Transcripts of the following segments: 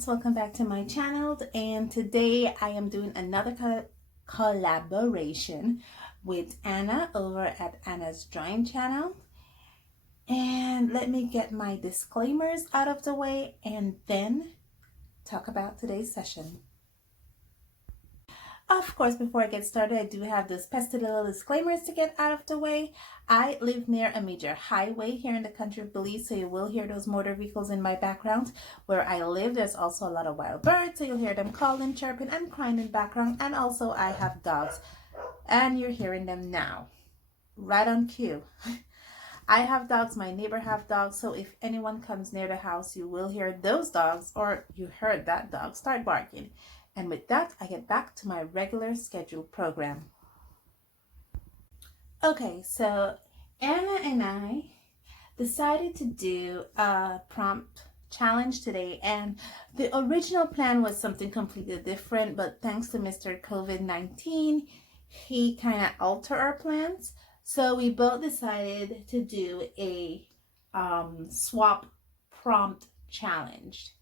friends, welcome back to my channel, and today I am doing another collaboration with Anna over at Anna's drawing channel. And let me get my disclaimers out of the way and then talk about today's session. Of course, before I get started, I do have those pesky little disclaimers to get out of the way. I live near a major highway here in the country of Belize, so you will hear those motor vehicles in my background. Where I live, there's also a lot of wild birds, so you'll hear them calling, chirping, and crying in the background. And also, I have dogs, and you're hearing them now, right on cue. I have dogs, my neighbor have dogs, so if anyone comes near the house, you will hear those dogs, or you heard that dog start barking. And with that, I get back to my regular scheduled program. Okay, so Anna and I decided to do a prompt challenge today, and the original plan was something completely different, but thanks to Mr. COVID-19, he kind of altered our plans. So we both decided to do a swap prompt challenge.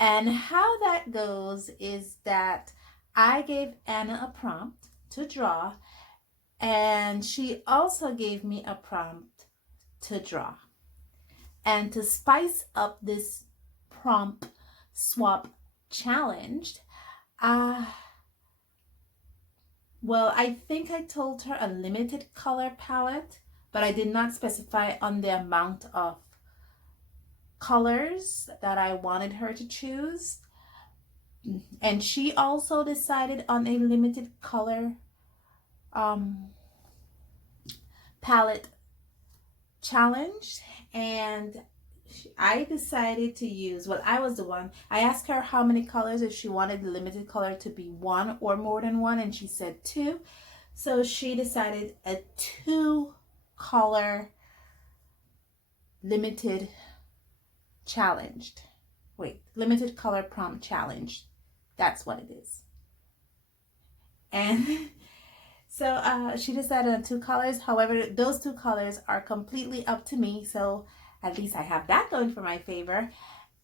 And how that goes is that I gave Anna a prompt to draw, and she also gave me a prompt to draw. And to spice up this prompt swap challenge, well, I think I told her a limited color palette, but I did not specify on the amount of colors that I wanted her to choose. And she also decided on a limited color palette challenge, and I decided to use, well, I was the one, I asked her how many colors, if she wanted the limited color to be one or more than one, and she said two. So she decided a 2-color limited challenged. Wait, limited color prompt challenge. That's what it is. And so she decided on 2 colors. However, those 2 colors are completely up to me. So at least I have that going for my favor.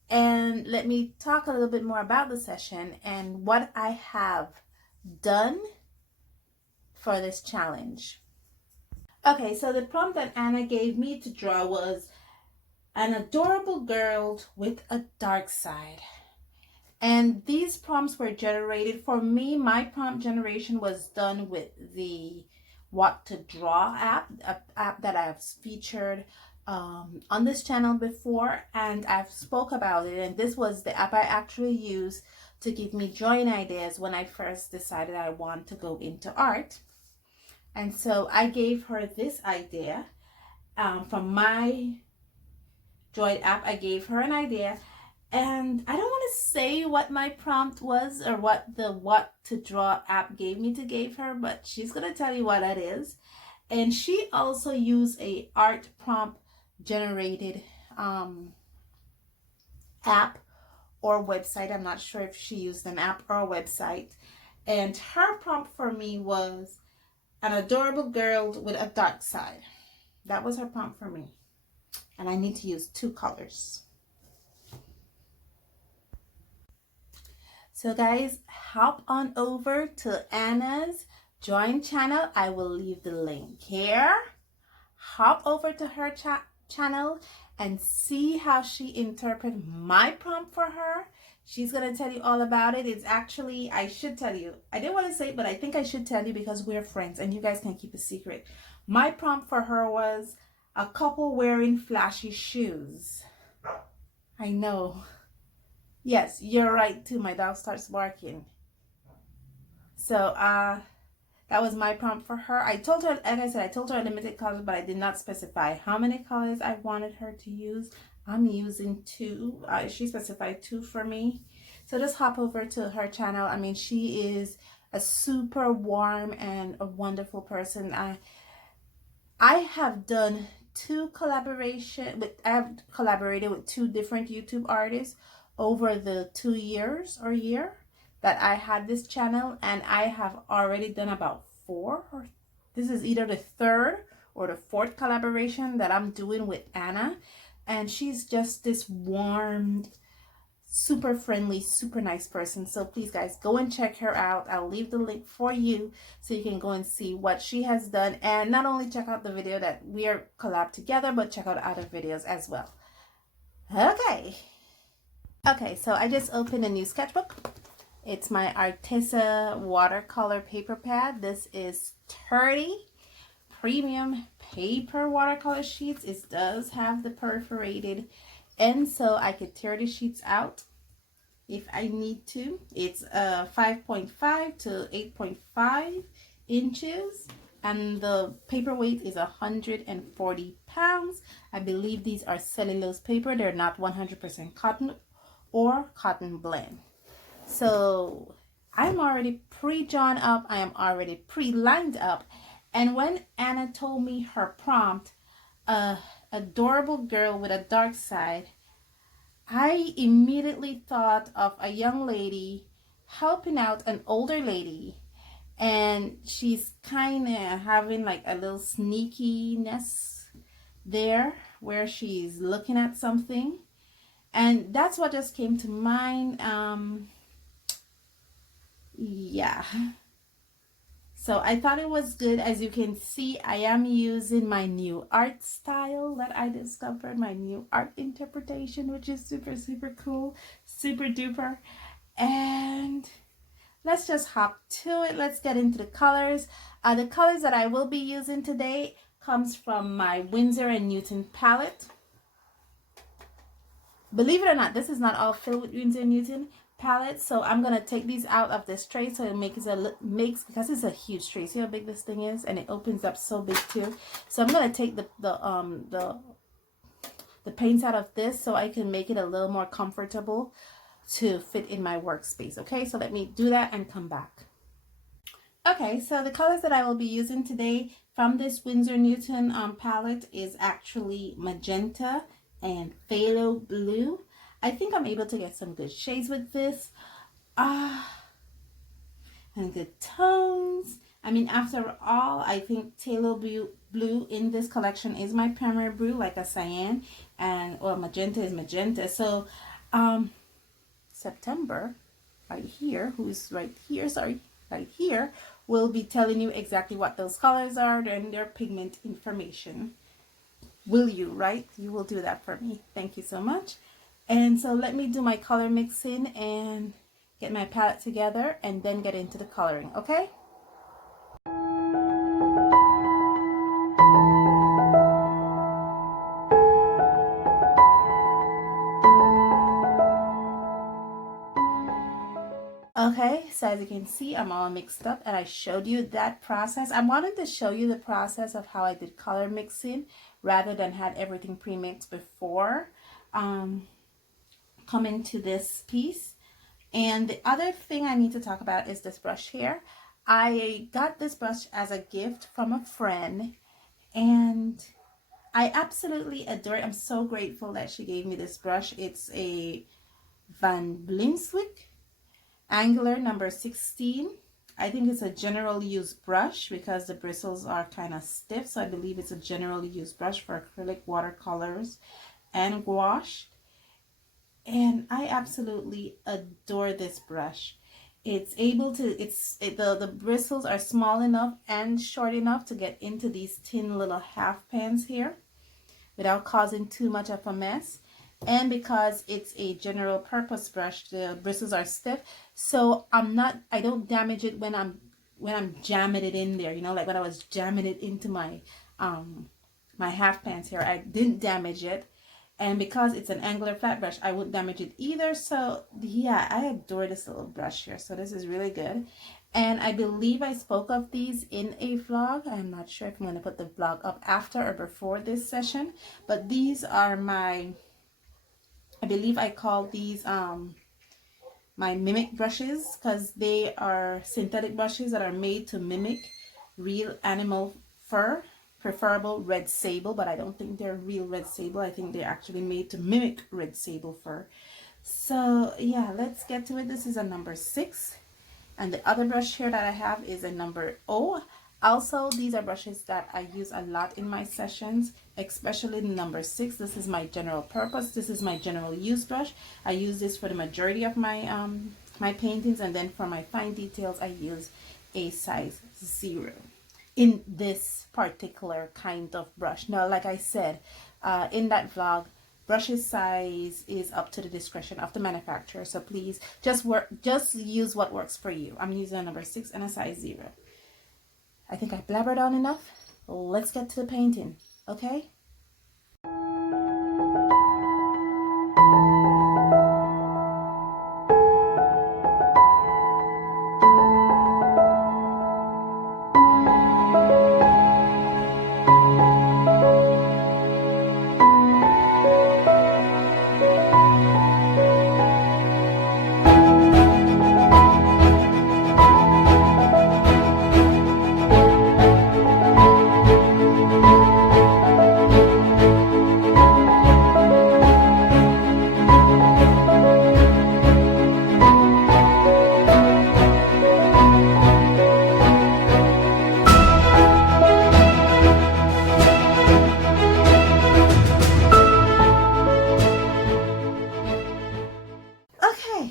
And let me talk a little bit more about the session and what I have done for this challenge. Okay, so the prompt that Anna gave me to draw was an adorable girl with a dark side. And these prompts were generated for me. My prompt generation was done with the What to Draw app, an app that I've featured on this channel before, and I've spoke about it. And this was the app I actually used to give me drawing ideas when I first decided I want to go into art. And so I gave her this idea from my drawing app. I gave her an idea, and I don't want to say what my prompt was or what the What to Draw app gave me to give her, but she's going to tell you what that is. And she also used a art prompt generated app or website. I'm not sure if she used an app or a website. And her prompt for me was an adorable girl with a dark side. That was her prompt for me. And I need to use 2 colors. So guys, hop on over to Anna's drawing channel. I will leave the link here. Hop over to her channel and see how she interpreted my prompt for her. She's going to tell you all about it. It's actually, I should tell you, I didn't want to say it, but I think I should tell you because we're friends and you guys can keep a secret. My prompt for her was a couple wearing flashy shoes. I know. Yes, you're right too. My dog starts barking. So that was my prompt for her. I told her, like I said, I told her limited colors, but I did not specify how many colors I wanted her to use. I'm using 2. She specified 2 for me. So just hop over to her channel. I mean, she is a super warm and a wonderful person. I have done 2 collaboration with, I have collaborated with 2 different YouTube artists over the 2 years or year that I had this channel, and I have already done about 4, or this is either the 3rd or the 4th collaboration that I'm doing with Anna. And she's just this warm, super friendly, super nice person. So please guys, go and check her out. I'll leave the link for you so you can go and see what she has done, and not only check out the video that we are collab together, but check out other videos as well. Okay, so I just opened a new sketchbook. It's my Arteza watercolor paper pad. This is 30 premium paper watercolor sheets. It does have the perforated end, so I could tear the sheets out if I need to. It's 5.5 to 8.5 inches, and the paper weight is 140 pounds. I believe these are cellulose paper. They're not 100% cotton or cotton blend. So I'm already pre-drawn up. I am already pre-lined up. And when Anna told me her prompt, adorable girl with a dark side, I immediately thought of a young lady helping out an older lady, and she's kind of having like a little sneakiness there where she's looking at something, and that's what just came to mind. Yeah, so I thought it was good. As you can see, I am using my new art style that I discovered, my new art interpretation, which is super, super cool, super duper. And let's just hop to it. Let's get into the colors. The colors that I will be using today comes from my Winsor & Newton palette. Believe it or not, this is not all filled with Winsor & Newton palette, so I'm gonna take these out of this tray so it makes because it's a huge tray. See how big this thing is, and it opens up so big too. So I'm gonna take the paints out of this so I can make it a little more comfortable to fit in my workspace. Okay, so let me do that and come back. Okay, so the colors that I will be using today from this Winsor & Newton palette is actually magenta and phthalo blue. I think I'm able to get some good shades with this. And good tones. I mean, after all, I think phthalo blue in this collection is my primary blue, like a cyan, and well, magenta is magenta. So September right here, right here, will be telling you exactly what those colors are and their pigment information. Will you, right? You will do that for me. Thank you so much. And so let me do my color mixing and get my palette together and then get into the coloring, okay? Okay, so as you can see, I'm all mixed up, and I showed you that process. I wanted to show you the process of how I did color mixing rather than had everything pre-mixed before coming to this piece. And the other thing I need to talk about is this brush here. I got this brush as a gift from a friend, and I absolutely adore it. I'm so grateful that she gave me this brush. It's a Van Blinswyk Angular number 16. I think it's a general use brush because the bristles are kind of stiff, so I believe it's a generally used brush for acrylic watercolors and gouache. And I absolutely adore this brush. It's able to, the bristles are small enough and short enough to get into these thin little half pans here without causing too much of a mess. And because it's a general purpose brush, the bristles are stiff, so I don't damage it when I'm jamming it in there, you know, like when I was jamming it into my my half pans here, I didn't damage it. And because it's an angular flat brush, I wouldn't damage it either. So yeah, I adore this little brush here. So this is really good. And I believe I spoke of these in a vlog. I'm not sure if I'm going to put the vlog up after or before this session. But these are my, I believe I call these my mimic brushes, because they are synthetic brushes that are made to mimic real animal fur. Preferable red sable, but I don't think they're real red sable. I think they're actually made to mimic red sable fur. So yeah, let's get to it. This is a number 6, and the other brush here that I have is a number 0. Also, these are brushes that I use a lot in my sessions especially the number 6. This is my general purpose. This is my general use brush. I use this for the majority of my my paintings, and then for my fine details I use a size 0 in this particular kind of brush. Now, like I said in that vlog, brushes size is up to the discretion of the manufacturer, so please just use what works for you. I'm using a number 6 and a size 0. I think I blabbered on enough. Let's get to the painting, okay?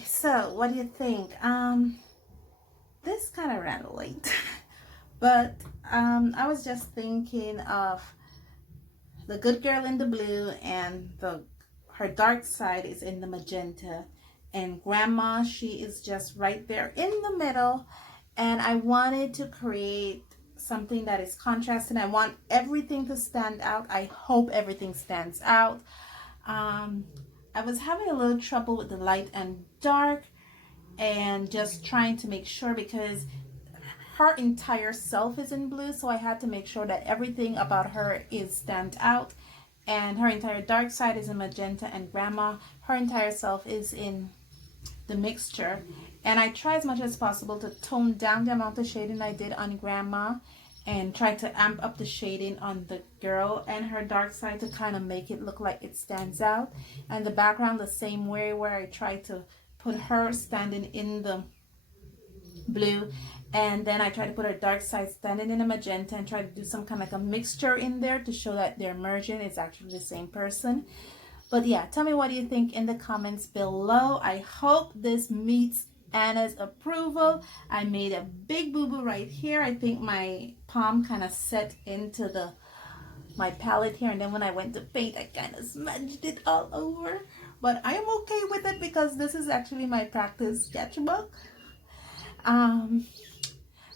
So what do you think? This kind of ran late, but I was just thinking of the good girl in the blue, and her dark side is in the magenta, and grandma, she is just right there in the middle, and I wanted to create something that is contrasting. I want everything to stand out. I hope everything stands out. I was having a little trouble with the light and dark, and just trying to make sure, because her entire self is in blue, so I had to make sure that everything about her is stand out, and her entire dark side is in magenta, and grandma, her entire self is in the mixture. And I try as much as possible to tone down the amount of shading I did on grandma, and try to amp up the shading on the girl and her dark side to kind of make it look like it stands out. And the background the same way, where I try to put her standing in the blue, and then I try to put her dark side standing in a magenta, and try to do some kind of like a mixture in there to show that they're merging. It's actually the same person. But yeah, tell me what do you think in the comments below. I hope this meets Anna's approval. I made a big boo-boo right here. I think my palm kind of set into my palette here, and then when I went to paint, I kind of smudged it all over. But I am okay with it, because this is actually my practice sketchbook.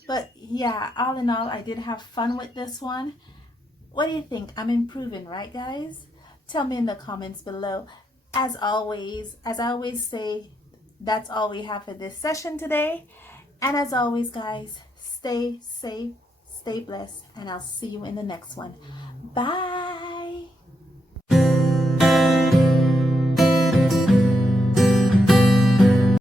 But yeah, all in all, I did have fun with this one. What do you think? I'm improving, right guys? Tell me in the comments below. As always, as I always say, that's all we have for this session today. And as always, guys, stay safe, stay blessed, and I'll see you in the next one. Bye.